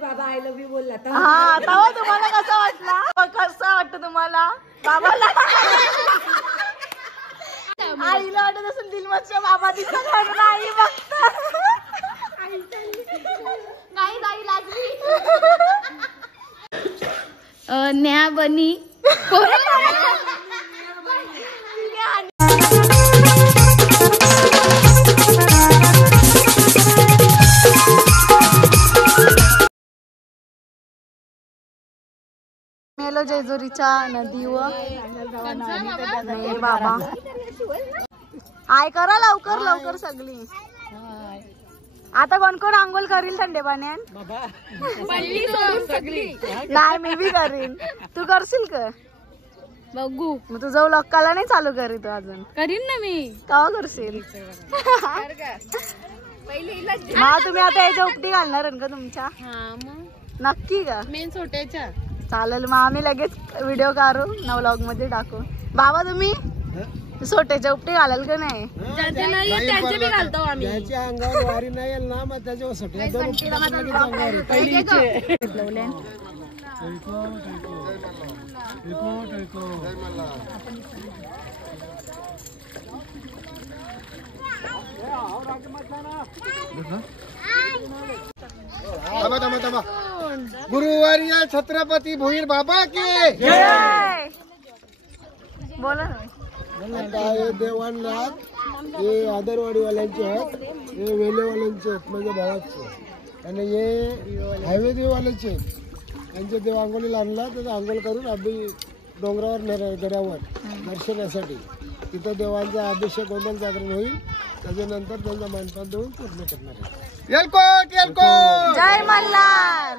बाबा I love you बोलला हा तेव्हा तुम्हाला कसं वाटला? कसं वाटतं तुम्हाला? बाबाला आईला वाटत असेल दिलमतच्या बाबा दिसत नाही बघता नाही आई लागली न्या बनी मेलो जेजुरीच्या नदीवर बाबा आय करा लवकर लवकर सगळी. आता कोण कोण आंघोळ करील थंडे पाण्यात? नाही मी बी करीन. तू करशील का? बघू. मग तुझं लोकाला नाही चालू करी तू अजून? करीन ना मी. केव्हा करशील? हा तुम्ही आता याच्या उपटी घालणार का तुमच्या? नक्की का? मेन सोट्याच्या. चालेल मग आम्ही लगेच व्हिडिओ काढू न व्लॉग मध्ये टाकू. बाबा तुम्ही सोट्याच्या उपटी घालाल का नाही? त्याचे बी घालतो आम्ही. त्याच्या अंगावर वारी नाही येईल ना मग त्याच्या सोट्या दोन गुरुवारी छत्रपती भोईर बाबा के बोला ना. हे देवांनाथ हे आदरवाडीवाल्यांचे आहेत, हे वेलेवाल्यांचे आहेत म्हणजे भावाचे, आणि हे हायवे देववाल्याचे आहेत. त्यांचे देव आंघोळीला आणला तर आंघोळ करून अभि डोंगरावर गडावर दर्शनासाठी तिथं देवांचा अभिषेक गोंधळ जागरण होईल. त्याच्यानंतर त्यांचा मानपान देऊन पूर्ण करणार आहे. येलकोट येलकोट जय मल्हार.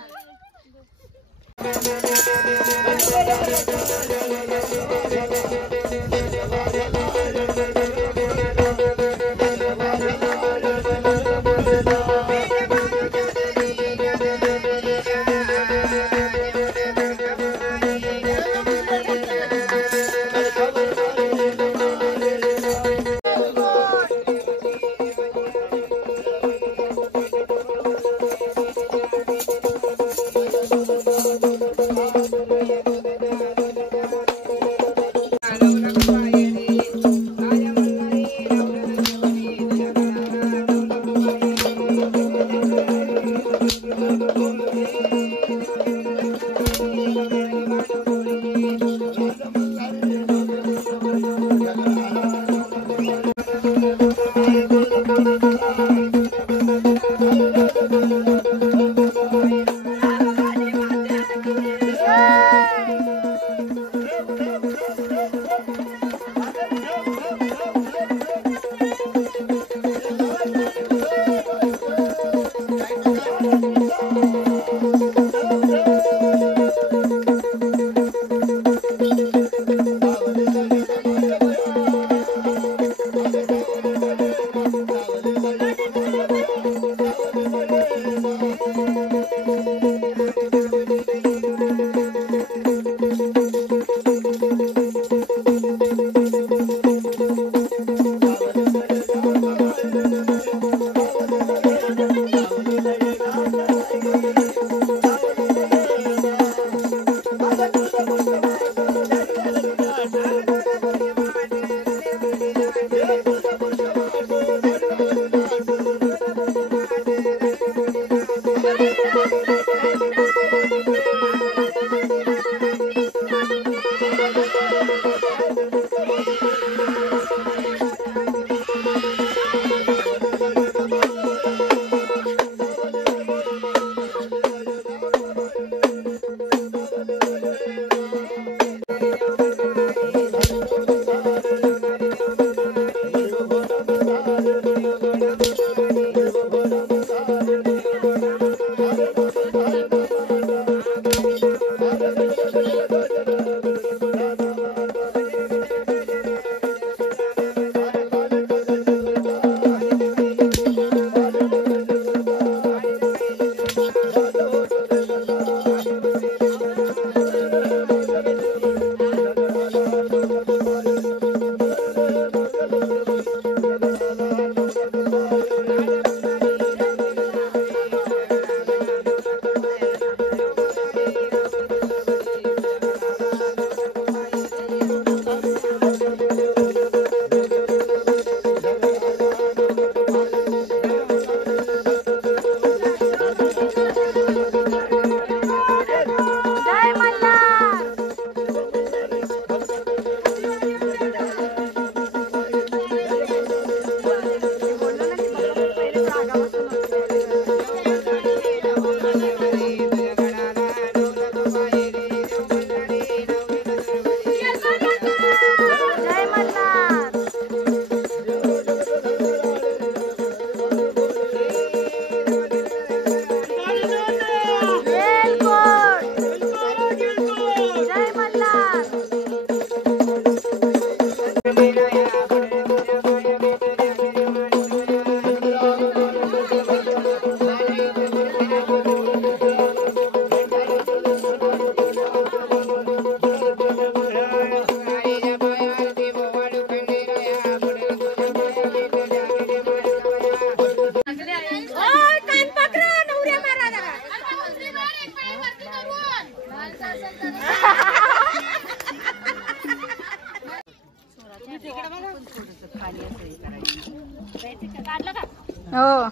हो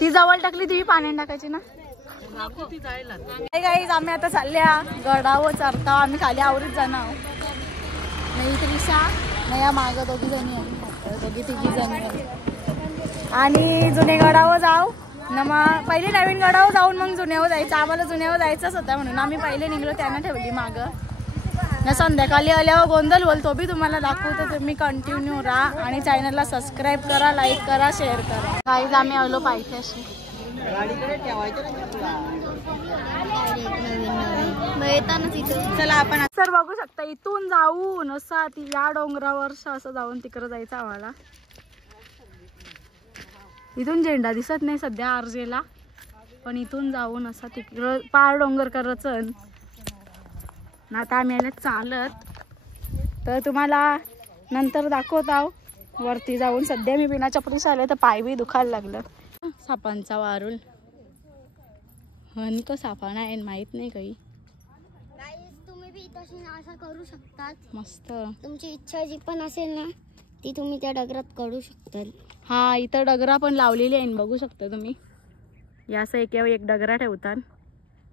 ती जवळ टाकली ती पाण्यात टाकायची ना. गाईज आम्ही आता चालल्या गडावर चरता. आम्ही खाली आवरीत जाणार नाही. त्रिशा नाही या मागं दोघी जणी आहे, दोघी तिघी जणी आहे. आणि जुने गडावर जाऊ ना. मग पहिले नवीन गडावर जाऊन मग जुन्यावर जायचं. आम्हाला जुन्यावर जायचंच होतं म्हणून आम्ही पहिले निघलो. त्यांना ठेवली मागं ना. संध्याकाळी आल्यावर गोंधळ बोल तो बी तुम्हाला दाखवतो. तुम्ही कंटिन्यू राहा आणि चॅनलला सबस्क्राईब करा, लाईक करा, शेअर करा. गाईज आम्ही आलो पायथ्याशी. चला आपण सर बघू शकता इथून जाऊन असा ती या डोंगरावर असं जाऊन तिकडे जायचं आम्हाला. इथून झेंडा दिसत नाही सध्या आरजेला, पण इथून जाऊन असा तिकडं पार डोंगर करायचं ना. आता आम्ही आले चालत, तर तुम्हाला नंतर दाखवत आहो वरती जाऊन. सध्या मी बिना चपलीस आले तर पाय बी दुखायला लागलं. सापांचा वारूल आणि का सापा नाही माहित नाही काही. तुम्ही बी तशी असं करू शकतात. मस्त तुमची इच्छा जी पण असेल ना ती तुम्ही त्या डगरात करू शकता. हा इथं डगरा पण लावलेली आहे बघू शकता तुम्ही. या असं एक डगरा ठेवतात.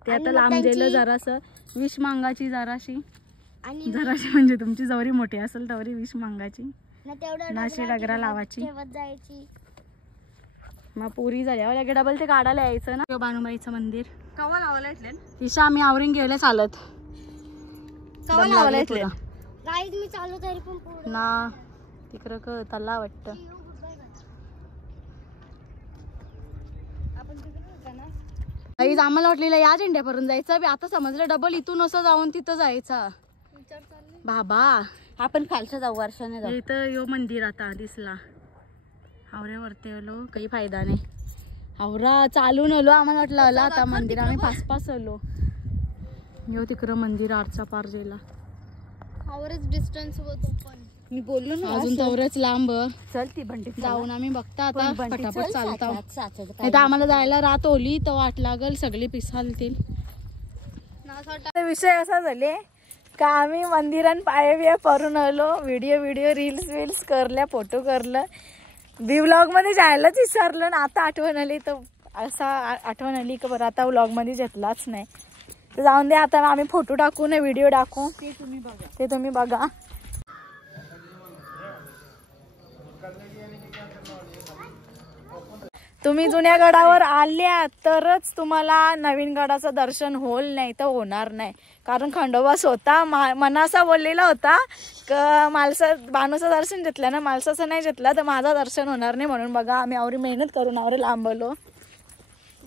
ते आता लांबजेलं जरासं विष मांगाची जराशी आणि जराशी म्हणजे तुमची जवरी मोठी असेल तवरी विष मांगाची ना तेवढं नाशी डगरा लावायची. ठेवत जायची. मग पुरी झाल्यावर लगे डबल ते काढायला यायचं ना. बानुबाईचं मंदिर कवा लावलं तिशा आम्ही आवरून गेले चालत. कवा लावलं गाईज मी चालू तरी पण पूर्ण ना तिकडं क तल्ला वाटतं. गाईज आम्हाला वाटलेलं या झेंड्यापर्यंत जायचं बी आता समजलं डबल इथून असं जाऊन तिथं जायचं. बाबा आपण खालचं जाऊ वर्षाने जाऊ. इथं यो मंदिर आता दिसला. आवऱ्यावरती आलो काही फायदा नाही. आवरा चालून आलो आम्हाला वाटलं आला आता मंदिर. आम्ही पाच आलो. यो तिकडं मंदिर आरचा पारजेला आवरेज डिस्टन्स होतो. पण मी बोललो ना अजून तेवढंच लांब. चल ती बंटी जाऊन आम्ही बघता आता पटापट चालता. नाही नाही तर आम्हाला जायला रात ओली तर वाट लागल सगळी पिसालतील. विषय असा झाले का आम्ही मंदिरात पाय बिया परून आलो. व्हिडिओ रील्स करल्या, फोटो करलं. बी व्लॉग मध्ये जायलाच विसरलं ना. आता आठवण आली तर असा आठवण आली का बरं आता व्लॉग मध्ये घेतलाच नाही. तर जाऊन दे आता आम्ही फोटो टाकू ना व्हिडिओ टाकू ते तुम्ही बघा. तुम्ही जुन्या गडावर आल्या तरच तुम्हाला नवीन गडाचं दर्शन होईल, नाही तर होणार नाही. कारण खंडोबा स्वतः मनासा बोललेला होता का बानूचं दर्शन घेतलं ना, मालसाचं नाही घेतलं तर माझं दर्शन होणार नाही. म्हणून बघा आम्ही आवरी मेहनत करून आवरे लांबलो.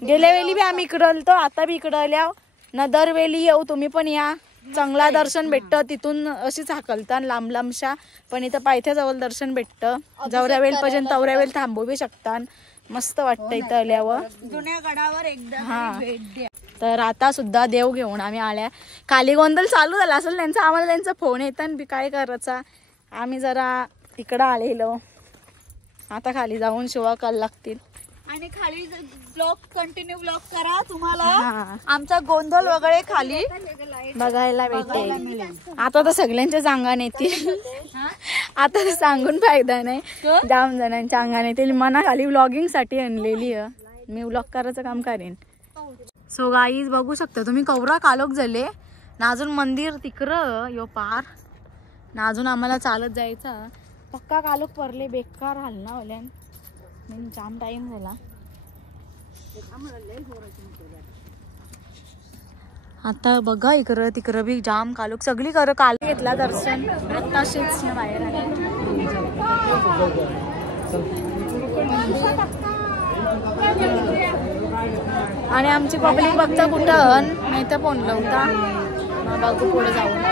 गेल्या वेळी बी आम्ही इकडं आलतो, आता बी इकडं आल्या ना. दरवेळी येऊ तुम्ही पण या. चांगला दर्शन भेटतं. तिथून अशीच हाकलतात लांब लांबशा, पण इथं पायथ्याजवळ दर्शन भेटतं. जवऱ्या वेळ पर्यंत तवऱ्या वेळ थांबू बी शकतात. मस्त वाटतं इथं आल्यावर. जुन्या गडावर एकदा हा तर आता सुद्धा देव घेऊन आम्ही आल्या. खाली गोंधळ चालू झाला असेल त्यांचा. आम्हाला त्यांचा फोन येतात बी काय करायचा. आम्ही जरा इकडं आलेलो. आता खाली जाऊन शिवा करायला लागतील. आणि खाली ब्लॉग कंटिन्यू ब्लॉग करा. तुम्हाला आमचा गोंधळ वगैरे खाली बघायला भेटेल. आता तर सगळ्यांच्याच अंगाने येतील. आता तर सांगून फायदा नाही. जाम जणांच्या अंगाने येतील. मना खाली व्लॉगिंग साठी आणलेली आहे. मी व्लॉग करायचं काम करेन. सो गाईज बघू शकता तुम्ही कवरा कालोख झाले ना. अजून मंदिर तिकडं यो पार ना. अजून आम्हाला चालत जायचा. पक्का कालोख परले बेकार हलना होल्यान. जाम टाइम झाला. आता बघा इकडं तिकडं बी जाम कालोख सगळी कर. काल घेतला दर्शन आताशीच बाहेर आले. आणि आमची पब्लिक बघता कुठं नाही तर फोन लावता. बघू पुढे जाऊन.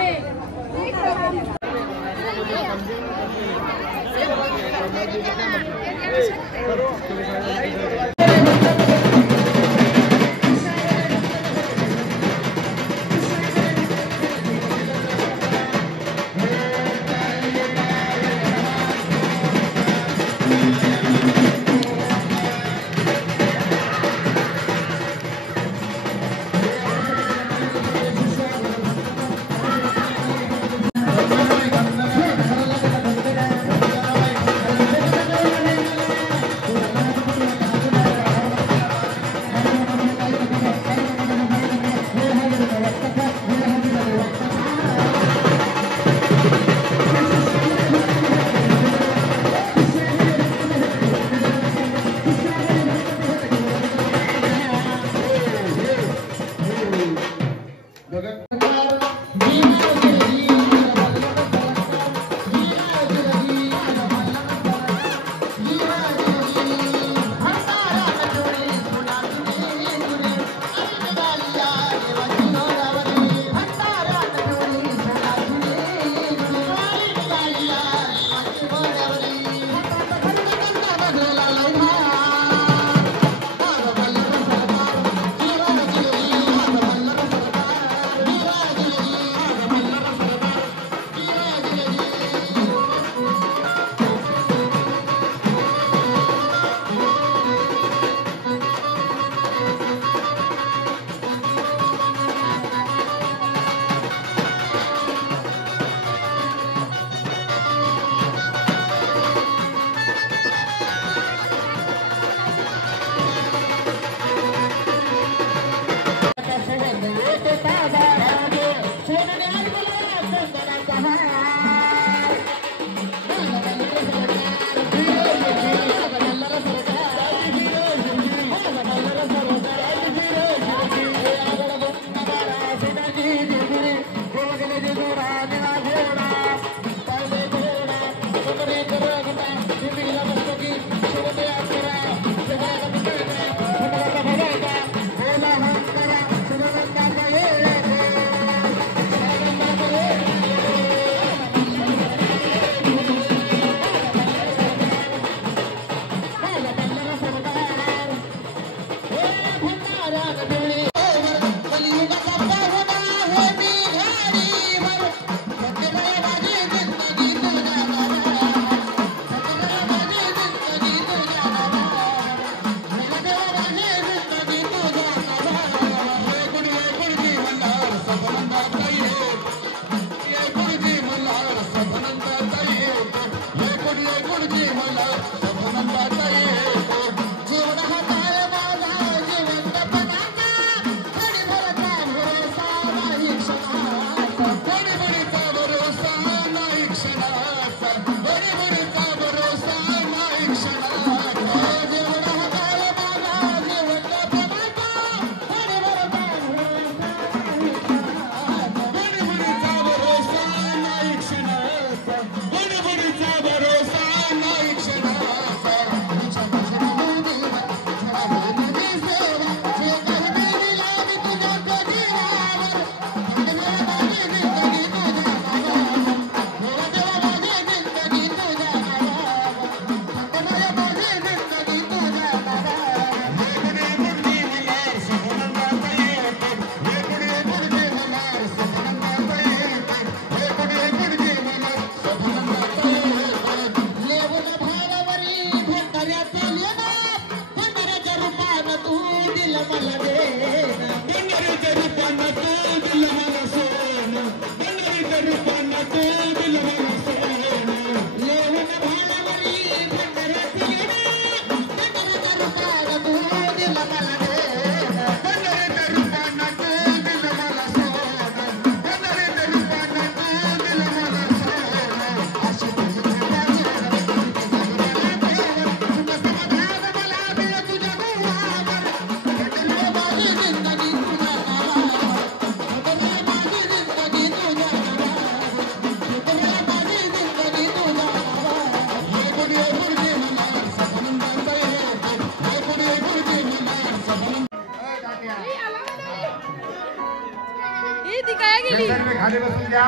बसून द्या.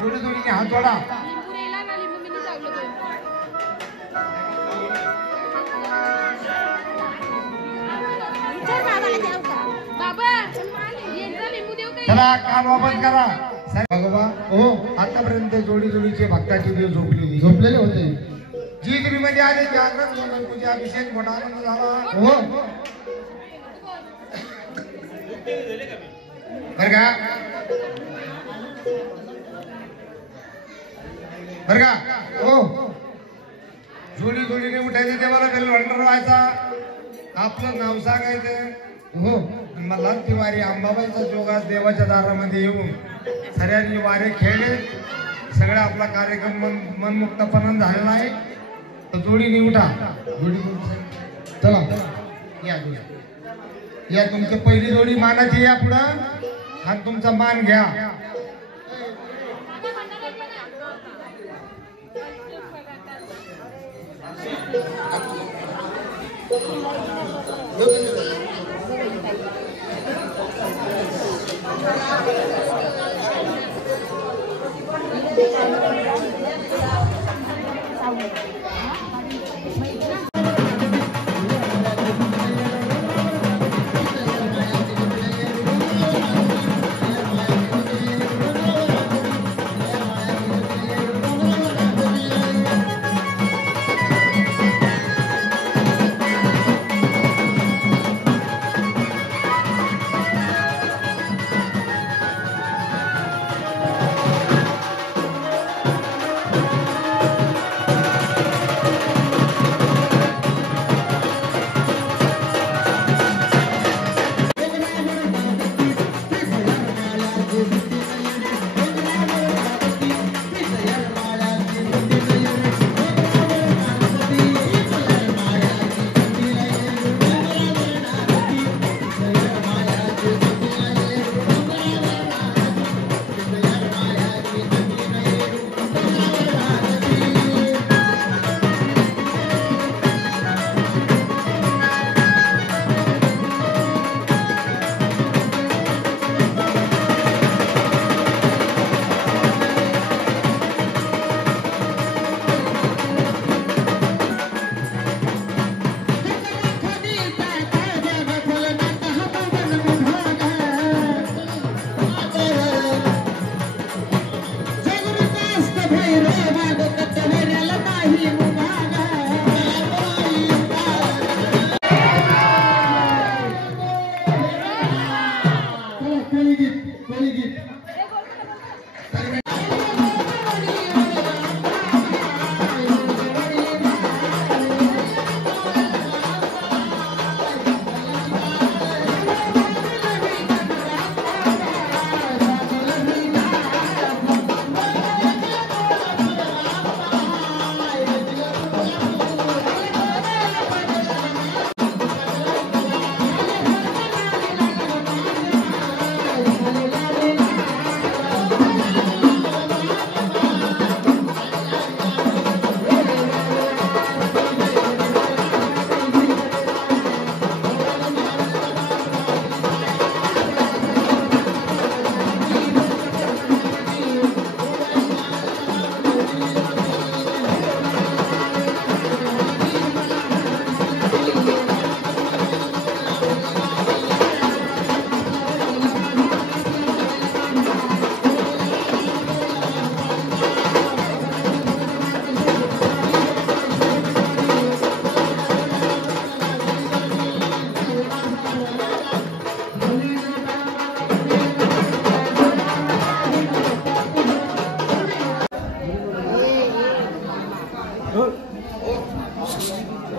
जोडी जोडीने हात जोडा. चला काम वापस करा. भगवा हो आतापर्यंत जोडी जोडीचे भक्ताचे देव झोपलेले होते. जी तुम्ही मध्ये आले जागृत होणार तुझे अभिषेक मोठा आनंद झाला. हो बर का बर का हो जोडी जोडीने उठायचं देवाला बेल वंडर व्हायचा. आपलं नाव सांगायचं. हो मला तिवारी अंबाबाईचा जोगास देवाच्या दारामध्ये येऊन सगळ्यांनी वारे खेळले. सगळा आपला कार्यक्रम मनमुक्तपणा झालेला आहे. तर जोडीने उठा. जोडी चला या जोडी या तुमची पहिली जोडी मानाची. या पुढं हा तुमचा मान घ्या.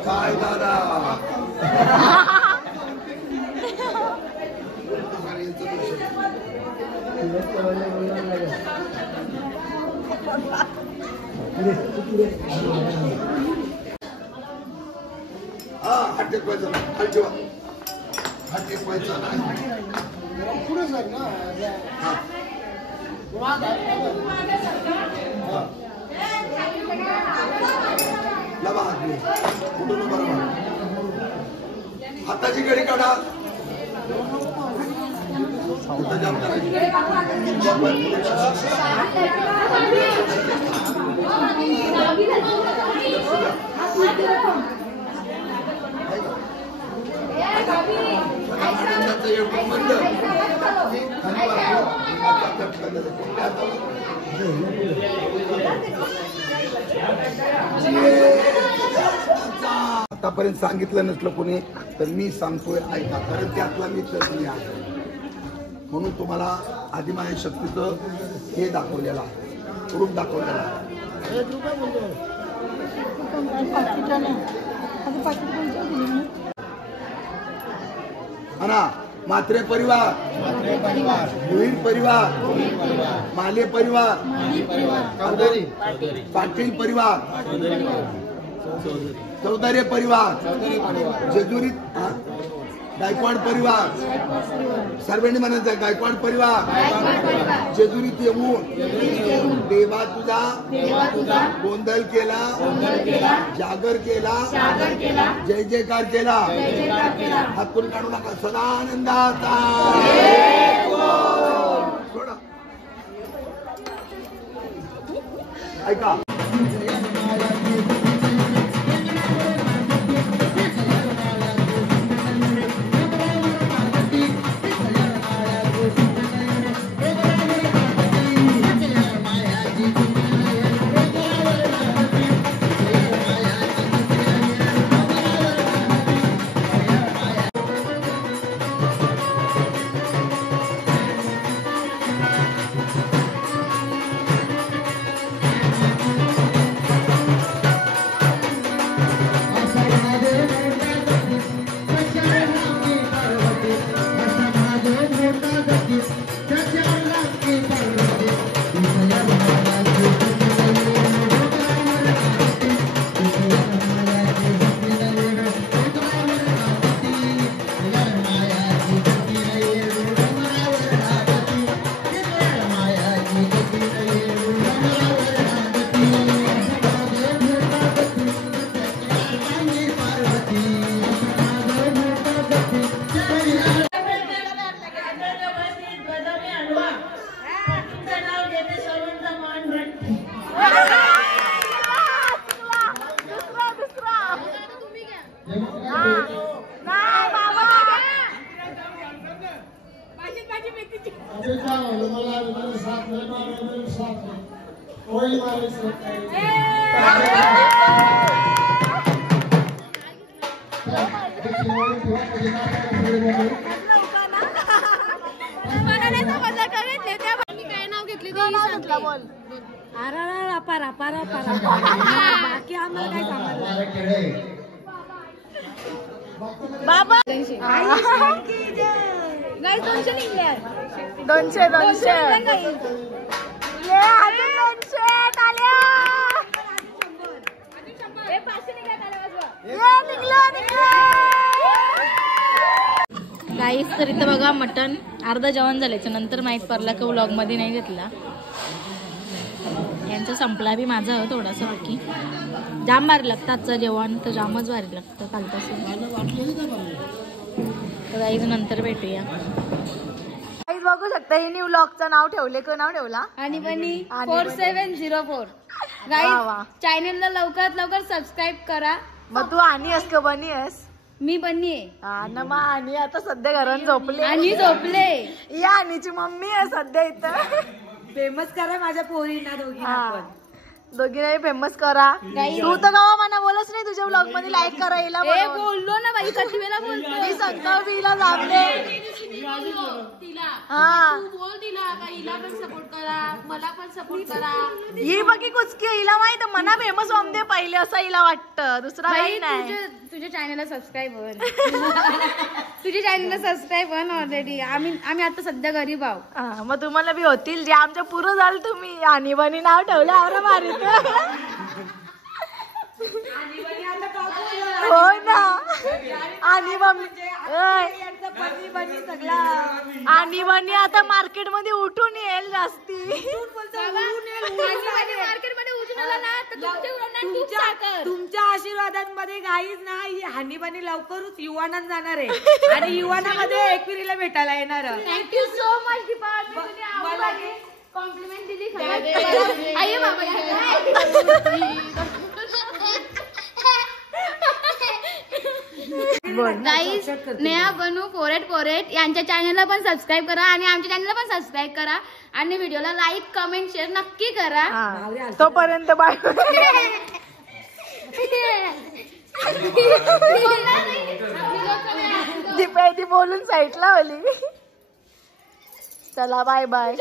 काय दादा हात टेकवायचा हात ठेवा हात टेकवायचा पुढे सर ना लबा हात कुठून बरोबर हाताची घडी काढा आतापर्यंत सांगितलं नसलं कोणी तर मी सांगतोय ऐका, कारण त्यातला मी तज्ञ आहे. म्हणून तुम्हाला आदिमाया शक्तीचं हे दाखवलेलं आहे, रूप दाखवलेलं आहे. म्हणा मात्रे परिवार, भुईर परिवार, माले परिवार, पाटील परिवार, चौधरी परिवार, जेजुरी गायकवाड परिवार, सर्वांनी म्हणायचं गायकवाड परिवार, जेजुरीत येऊन देवा तुझा गोंधळ केला, जागर केला, जय जयकार केला. हात कोणी काढू नका. सदानंदाचा सोडा. ऐका, बाबा 200 गाईस. तर इथं बघा मटण अर्धा जेवण झाल्याच्या नंतर माहीत पडला की व्लॉग मध्ये नाही घेतला. यांचा संपला बी माझा थोडासा बाकी. जाम भारी लागतं आजचं जेवण, तर जामच भारी लागतं कालपासून. तर गाईज नंतर भेटूया. गाईज बघू शकता हिने व्लॉगचं नाव ठेवले का नाव ठेवला आणि बनी 4704. गाईज चॅनलला लवकरात लवकर सबस्क्राईब करा. मग तू आणि आहेस का बनी आहेस? मी बनी आहे. हा ना. मग आणि आता सध्या घरात झोपले. आणि झोपले. या आणीची मम्मी आहे सध्या इथं. फेमस करा माझ्या पोरींना दोघींनाही फेमस करा. तू तर गावा मला बोलच नाही तुझ्या ब्लॉग मध्ये लाईक करा. हिला बोललो ना बाई, कधी वेळा बोलतो मी संकल्पीला जामले. हा बोल तिला का हिला पण सपोर्ट करा, मला पण सपोर्ट करा. ही बघी कुचकी. हिला माहित मना फेमस होम दे पहिले असं हिला वाटतं. दुसरा काही नाही. तुझ्या चॅनलला सबस्क्राईब हो. तुझ्या चॅनलला सबस्क्राईब हो ना ऑलरेडी. आम्ही आता सध्या गरीब आहोत. मग तुम्हाला बी होतील जे आमच्या पुरं झालं. तुम्ही आणि बनी नाव ठेवलं आवरा मारी. हो ना. आणि आणि बनी आता मार्केट मध्ये उठून येईल जास्ती. मार्केट मध्ये उठून आला ना तर तुमच्या आशीर्वादांमध्ये गाईज ना ही हानीबानी लवकरच युवानात जाणार आहे आणि युवानामध्ये एकविरीला भेटायला येणार. थँक्यू सो मच दीपा, मला कॉम्प्लिमेंट दिली. आई बाबा गाईज, नेहा बनू पोरेट यांच्या चॅनलला पण सबस्क्राईब करा आणि आमच्या चॅनलला पण सबस्क्राईब करा आणि व्हिडिओला लाईक कमेंट शेअर नक्की करा. तोपर्यंत बाय. दीपा ती बोलून साईडला आली. चला बाय बाय.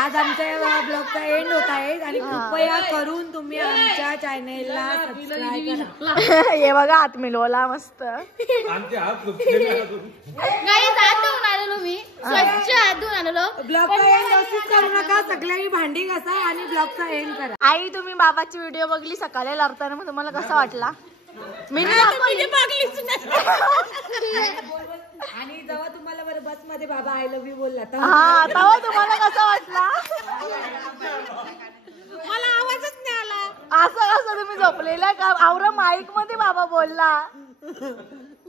आज आमच्या ब्लॉगचा एंड होत आहे आणि कृपया करून तुम्ही आमच्या चॅनेलला सबस्क्राईब करा. हे बघा हात मिळवला मस्त. गाईज हात धुवून आलेलो मी, स्वच्छ हात धुवून आलेलो. ब्लॉगचा एंड अशीच करू नका, सगळ्यांनी भांडी घासा आणि ब्लॉगचा एंड करा. आई तुम्ही बाबाची व्हिडिओ बघली सकाळी लढताना, मग तुम्हाला कसा वाटला? मी आणि जेव्हा तुम्हाला बरं बस मध्ये बाबा आय लव्ह यू बोलला तर हा तेव्हा तुम्हाला कसा वाटला? मला आवाजच नाही आला. असं कसं तुम्ही झोपलेला का? आवरा माईक मध्ये बाबा बोलला.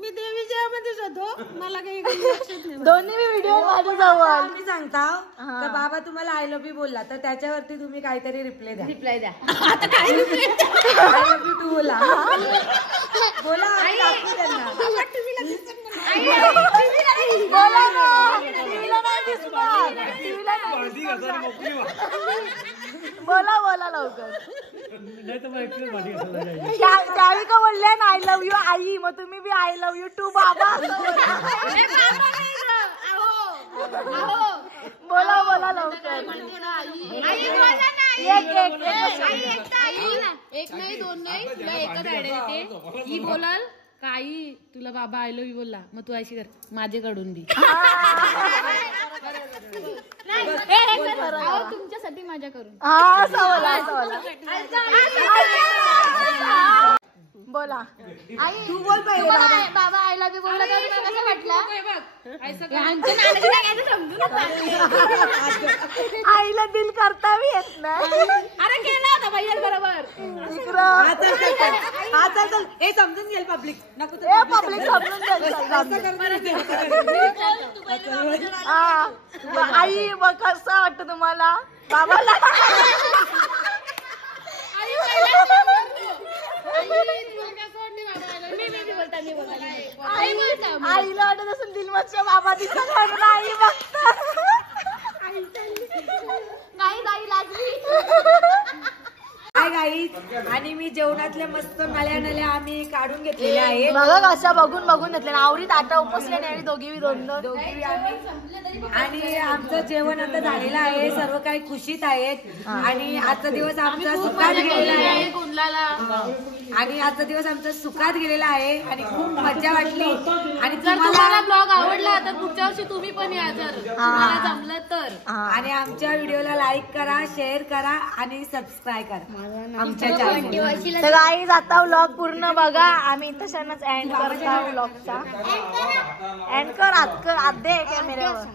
मी देवीच्या मध्येच होतो, मला काही लक्षात नाही. दोन्ही व्हिडिओ माझ्याजवळ. मी सांगता तर बाबा तुम्हाला आय लव्ह यू बोलला तर त्याच्यावरती तुम्ही काहीतरी रिप्लाय द्या. आता काय आय लव्ह यू टू बोला. बोला आणि दाखवू त्यांना. बोला ना. टीव्हीला नाही दिसणार. टीव्हीला नाही दिसणार. बोला बोला लवकर. त्यावेळी का बोलल्या ना आय लव्ह यू आई, मग तुम्ही बी आय लव्ह यू टू बाबा. बोला बोला लवकर. एक नाही दोन नाही, तुला एकच आयडिया देते. ही बोलाल काही तुला बाबा आय लव्ह यू बोलला, मग तू अशी कर माझ्याकडून दी. तुमच्यासाठी माझ्या करून. हा असं बोला असं बोला. आई तू बोल पहिले. बाबा आय लव्ह यू बोलला तर तुला कसं वाटलं? आईला दिल करता बी येत नाही. अरे केला होता भैया बरोबर. चल हे समजून घेईल पब्लिक. नको पब्लिक समजून आई मग कसं वाटतं तुम्हाला बाबाला? आईला वाटत असेल दिलमतच्या बाबा दिसत आई बघत. आई लागली. हाय गाईज, आणि मी जेवणातल्या मस्त नल्या आम्ही काढून घेतलेल्या आहे. बघा कशा बघून बघून घेतले. आवडीत आटा उपसले आणि दोघी दोन दोघी आम्ही. आणि आमचं जेवण आता झालेलं आहे. सर्व काही खुशीत आहेत आणि आजचा दिवस आमचा सुखात गेलेला आहे. आणि आजचा दिवस आमचा सुखात गेलेला आहे आणि खूप मजा वाटली. आणि तुम्हाला ब्लॉग आवडला तर पुढच्या वर्षी तुम्ही पण या जर तुम्हाला जमलं तर. आणि आमच्या व्हिडिओला लाईक करा, शेअर करा आणि सबस्क्राईब करा आमच्या चॅनल. तर गाईज आता व्लॉग पूर्ण बघा. आम्ही तशानच एंड करता व्लॉगचा. एंड कर आत दे कॅमेऱ्यावर.